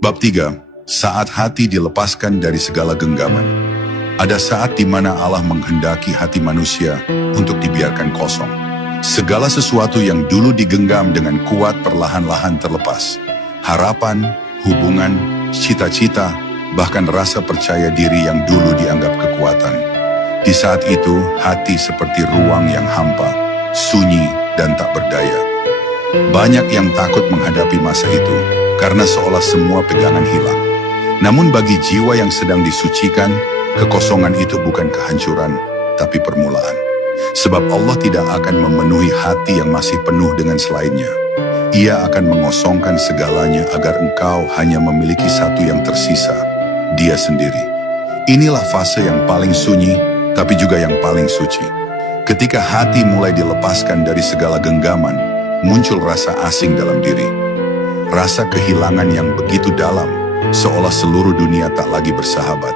Bab 3. Saat hati dilepaskan dari segala genggaman. Ada saat di mana Allah menghendaki hati manusia untuk dibiarkan kosong. Segala sesuatu yang dulu digenggam dengan kuat perlahan-lahan terlepas. Harapan, hubungan, cita-cita, bahkan rasa percaya diri yang dulu dianggap kekuatan. Di saat itu, hati seperti ruang yang hampa, sunyi, dan tak berdaya. Banyak yang takut menghadapi masa itu, karena seolah semua pegangan hilang. Namun bagi jiwa yang sedang disucikan, kekosongan itu bukan kehancuran, tapi permulaan. Sebab Allah tidak akan memenuhi hati yang masih penuh dengan selainnya. Ia akan mengosongkan segalanya agar engkau hanya memiliki satu yang tersisa, Dia sendiri. Inilah fase yang paling sunyi, tapi juga yang paling suci. Ketika hati mulai dilepaskan dari segala genggaman, muncul rasa asing dalam diri. Rasa kehilangan yang begitu dalam, seolah seluruh dunia tak lagi bersahabat.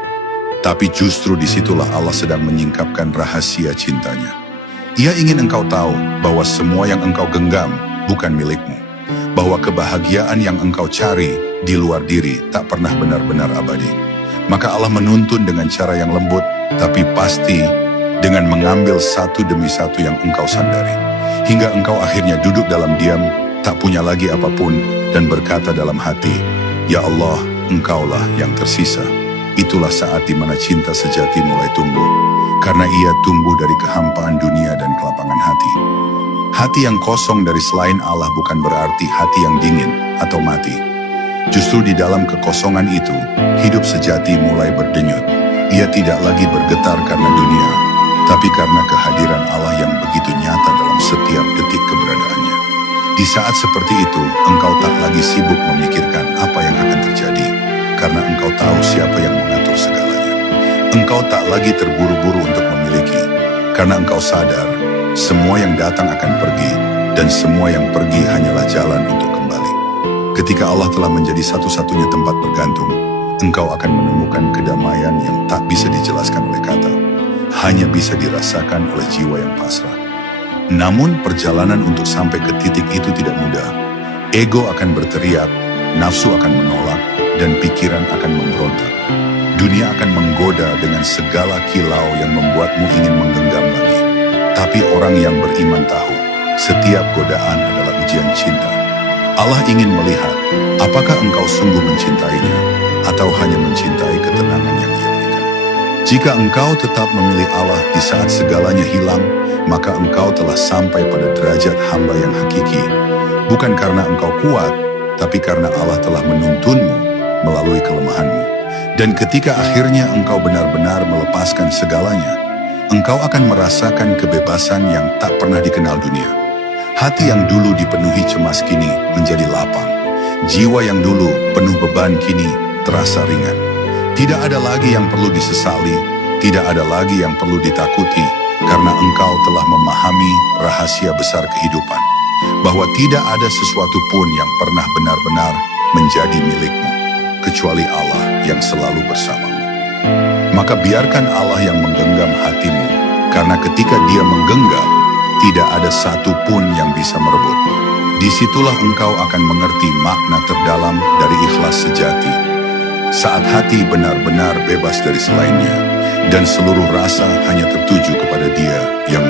Tapi justru disitulah Allah sedang menyingkapkan rahasia cintanya. Ia ingin engkau tahu bahwa semua yang engkau genggam bukan milikmu. Bahwa kebahagiaan yang engkau cari di luar diri tak pernah benar-benar abadi. Maka Allah menuntun dengan cara yang lembut, tapi pasti dengan mengambil satu demi satu yang engkau sandari. Hingga engkau akhirnya duduk dalam diam, tak punya lagi apapun, dan berkata dalam hati, "Ya Allah, Engkaulah yang tersisa." Itulah saat di mana cinta sejati mulai tumbuh, karena ia tumbuh dari kehampaan dunia dan kelapangan hati. Hati yang kosong dari selain Allah bukan berarti hati yang dingin atau mati. Justru di dalam kekosongan itu, hidup sejati mulai berdenyut. Ia tidak lagi bergetar karena dunia, tapi karena kehadiran Allah yang begitu nyata dalam setiap detik keberadaannya. Di saat seperti itu, engkau tak lagi sibuk memikirkan apa yang akan terjadi, karena engkau tahu siapa yang mengatur segalanya. Engkau tak lagi terburu-buru untuk memiliki, karena engkau sadar, semua yang datang akan pergi, dan semua yang pergi hanyalah jalan untuk kembali. Ketika Allah telah menjadi satu-satunya tempat bergantung, engkau akan menemukan kedamaian yang tak bisa dijelaskan oleh kata, hanya bisa dirasakan oleh jiwa yang pasrah. Namun perjalanan untuk sampai ke titik itu tidak mudah. Ego akan berteriak, nafsu akan menolak, dan pikiran akan memberontak. Dunia akan menggoda dengan segala kilau yang membuatmu ingin menggenggam lagi. Tapi orang yang beriman tahu, setiap godaan adalah ujian cinta. Allah ingin melihat, apakah engkau sungguh mencintainya, atau hanya mencintai ketenangan yang ia berikan. Jika engkau tetap memilih Allah di saat segalanya hilang, maka engkau telah sampai pada derajat hamba yang hakiki, bukan karena engkau kuat, tapi karena Allah telah menuntunmu melalui kelemahanmu. Dan ketika akhirnya engkau benar-benar melepaskan segalanya, engkau akan merasakan kebebasan yang tak pernah dikenal dunia. Hati yang dulu dipenuhi cemas kini menjadi lapang. Jiwa yang dulu penuh beban kini terasa ringan. Tidak ada lagi yang perlu disesali, tidak ada lagi yang perlu ditakuti, karena engkau telah memahami rahasia besar kehidupan, bahwa tidak ada sesuatu pun yang pernah benar-benar menjadi milikmu, kecuali Allah yang selalu bersamamu. Maka biarkan Allah yang menggenggam hatimu, karena ketika Dia menggenggam, tidak ada satu pun yang bisa merebut. Disitulah engkau akan mengerti makna terdalam dari ikhlas sejati, saat hati benar-benar bebas dari selainnya, dan seluruh rasa hanya tertuju kepada Dia yang